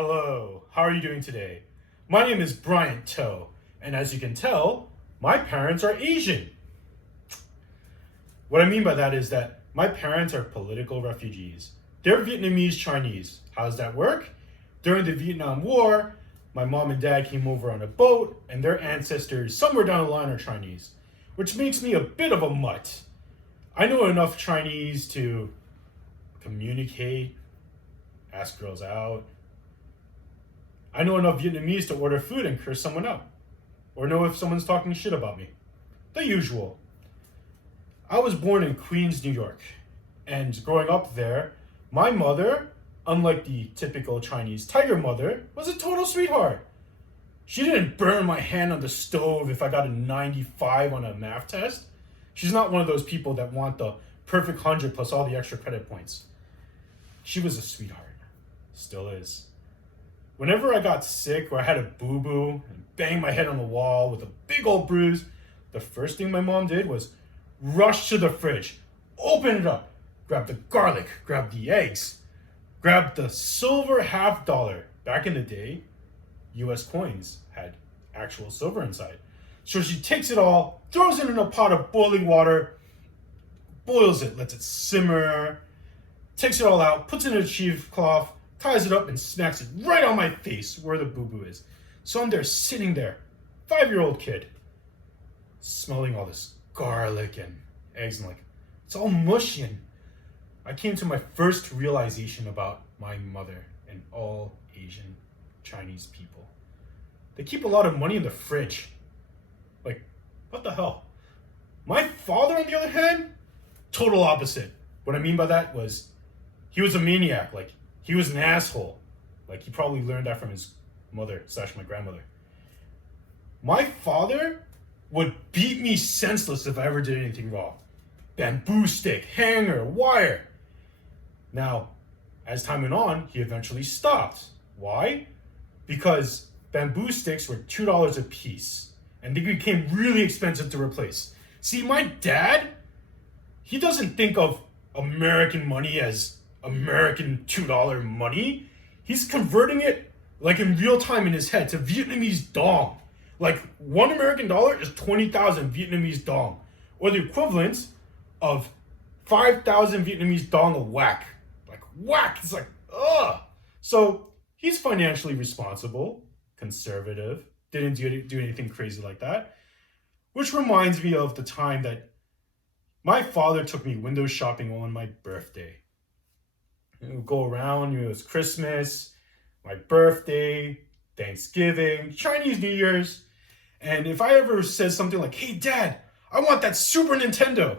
Hello, how are you doing today? My name is Bryant Toe, and as you can tell, my parents are Asian. What I mean by that is that my parents are political refugees. They're Vietnamese Chinese. How does that work? During the Vietnam War, my mom and dad came over on a boat, and their ancestors somewhere down the line are Chinese, which makes me a bit of a mutt. I know enough Chinese to communicate, ask girls out. I know enough Vietnamese to order food and curse someone out, or know if someone's talking shit about me. The usual. I was born in Queens, New York, and growing up there, my mother, unlike the typical Chinese tiger mother, was a total sweetheart. She didn't burn my hand on the stove if I got a 95 on a math test. She's not one of those people that want the perfect 100 plus all the extra credit points. She was a sweetheart. Still is. Whenever I got sick or I had a boo-boo and banged my head on the wall with a big old bruise, the first thing my mom did was rush to the fridge, open it up, grab the garlic, grab the eggs, grab the silver $50. Back in the day, US coins had actual silver inside. So she takes it all, throws it in a pot of boiling water, boils it, lets it simmer, takes it all out, puts it in a cheesecloth, ties it up and smacks it right on my face where the boo-boo is. So I'm there sitting there, 5-year-old kid, smelling all this garlic and eggs and like, it's all mushy. And I came to my first realization about my mother and all Asian Chinese people. They keep a lot of money in the fridge. Like, what the hell? My father, on the other hand, total opposite. What I mean by that was he was a maniac. Like, he was an asshole. Like, he probably learned that from his mother / my grandmother. My father would beat me senseless if I ever did anything wrong. Bamboo stick, hanger, wire. Now, as time went on, he eventually stopped. Why? Because bamboo sticks were $2 a piece, and they became really expensive to replace. See, my dad, he doesn't think of American money as American $2 money. He's converting it like in real time in his head to Vietnamese dong. Like $1 American is 20,000 Vietnamese dong, or the equivalent of 5,000 Vietnamese dong a whack. Like whack, it's like ugh. So he's financially responsible, conservative, didn't do anything crazy like that. Which reminds me of the time that my father took me window shopping on my birthday. We'll go around, it's Christmas, my birthday, Thanksgiving, Chinese New Year's. And if I ever said something like, hey dad, I want that Super Nintendo,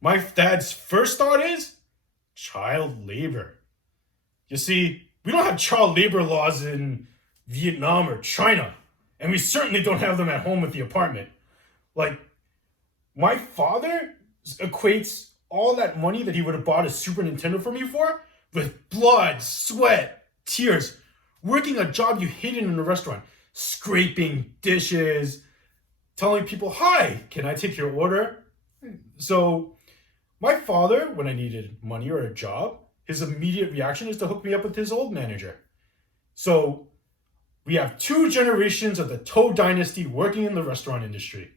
my dad's first thought is child labor. You see, we don't have child labor laws in Vietnam or China, and we certainly don't have them at home at the apartment. Like, my father equates all that money that he would have bought a Super Nintendo for me for with blood, sweat, tears, working a job you hated in a restaurant, scraping dishes, telling people, hi, can I take your order? So my father, when I needed money or a job, his immediate reaction is to hook me up with his old manager. So we have 2 generations of the Toe dynasty working in the restaurant industry.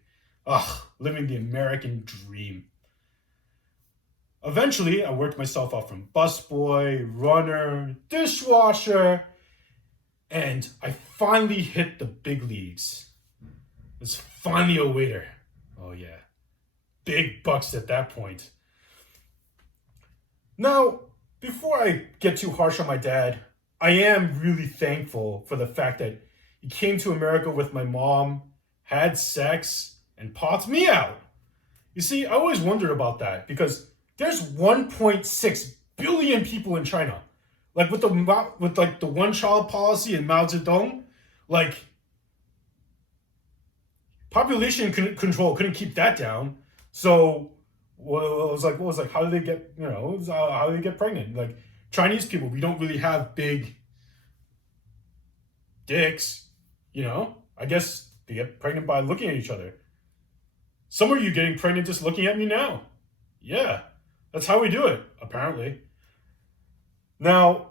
Living the American dream. Eventually, I worked myself up from busboy, runner, dishwasher, and I finally hit the big leagues. I was finally a waiter. Oh yeah, big bucks at that point. Now, before I get too harsh on my dad, I am really thankful for the fact that he came to America with my mom, had sex, and popped me out. You see, I always wondered about that because there's 1.6 billion people in China. Like with the one-child policy in Mao Zedong, like population control couldn't keep that down. So it was like, how do they get, how do they get pregnant? Like Chinese people, we don't really have big dicks, I guess they get pregnant by looking at each other. Some of you getting pregnant just looking at me now. Yeah, that's how we do it, apparently. Now,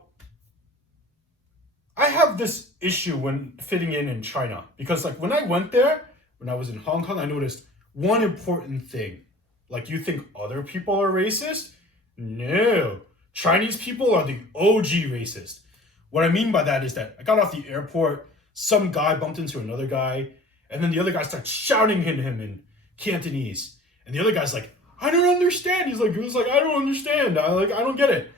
I have this issue when fitting in China because like when I went there, when I was in Hong Kong, I noticed one important thing. Like you think other people are racist? No. Chinese people are the OG racist. What I mean by that is that I got off the airport, some guy bumped into another guy, and then the other guy starts shouting at him in Cantonese. And the other guy's like, I don't understand. He was like, I don't understand. I don't get it.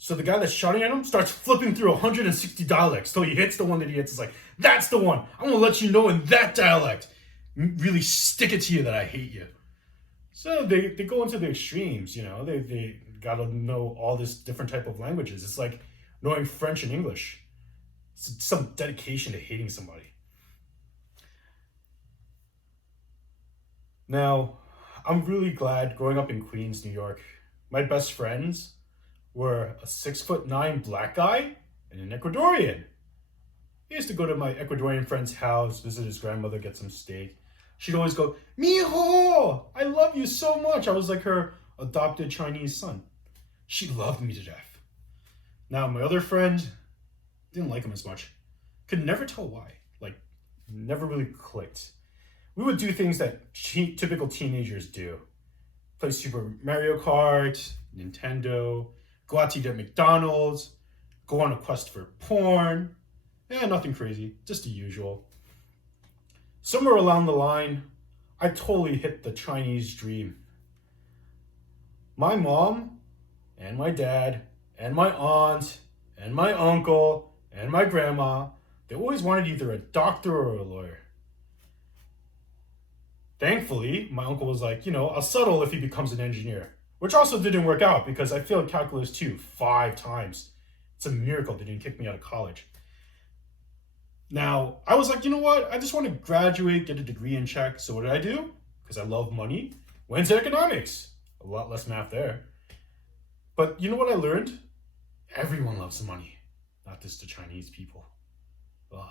So the guy that's shouting at him starts flipping through 160 dialects till he hits the one that he hits. It's like, that's the one. I'm gonna let you know in that dialect. Really stick it to you that I hate you. So they go into the extremes, you know. They gotta know all this different type of languages. It's like knowing French and English. It's some dedication to hating somebody. Now, I'm really glad growing up in Queens, New York, my best friends were a 6'9" black guy and an Ecuadorian. I used to go to my Ecuadorian friend's house, visit his grandmother, get some steak. She'd always go, Mijo, I love you so much. I was like her adopted Chinese son. She loved me to death. Now, my other friend, didn't like him as much. Could never tell why. Like, never really clicked. We would do things that typical teenagers do. Play Super Mario Kart, Nintendo, go out to eat at McDonald's, go on a quest for porn. Nothing crazy, just the usual. Somewhere along the line, I totally hit the Chinese dream. My mom and my dad and my aunt and my uncle and my grandma, they always wanted either a doctor or a lawyer. Thankfully, my uncle was like, I'll settle if he becomes an engineer. Which also didn't work out because I failed calculus 2 5 times. It's a miracle they didn't kick me out of college. Now, I was like, you know what? I just want to graduate, get a degree in check. So what did I do? Because I love money. Went to economics. A lot less math there. But you know what I learned? Everyone loves money. Not just the Chinese people. Ugh.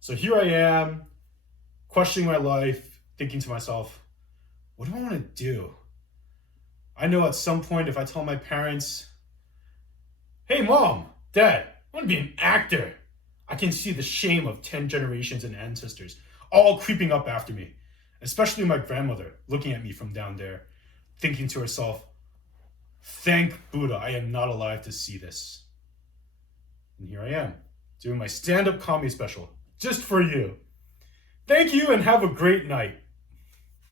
So here I am, questioning my life, thinking to myself, what do I want to do? I know at some point if I tell my parents, hey mom, dad, I want to be an actor, I can see the shame of 10 generations and ancestors all creeping up after me, especially my grandmother looking at me from down there, thinking to herself, thank Buddha I am not alive to see this. And here I am, doing my stand-up comedy special, just for you. Thank you and have a great night.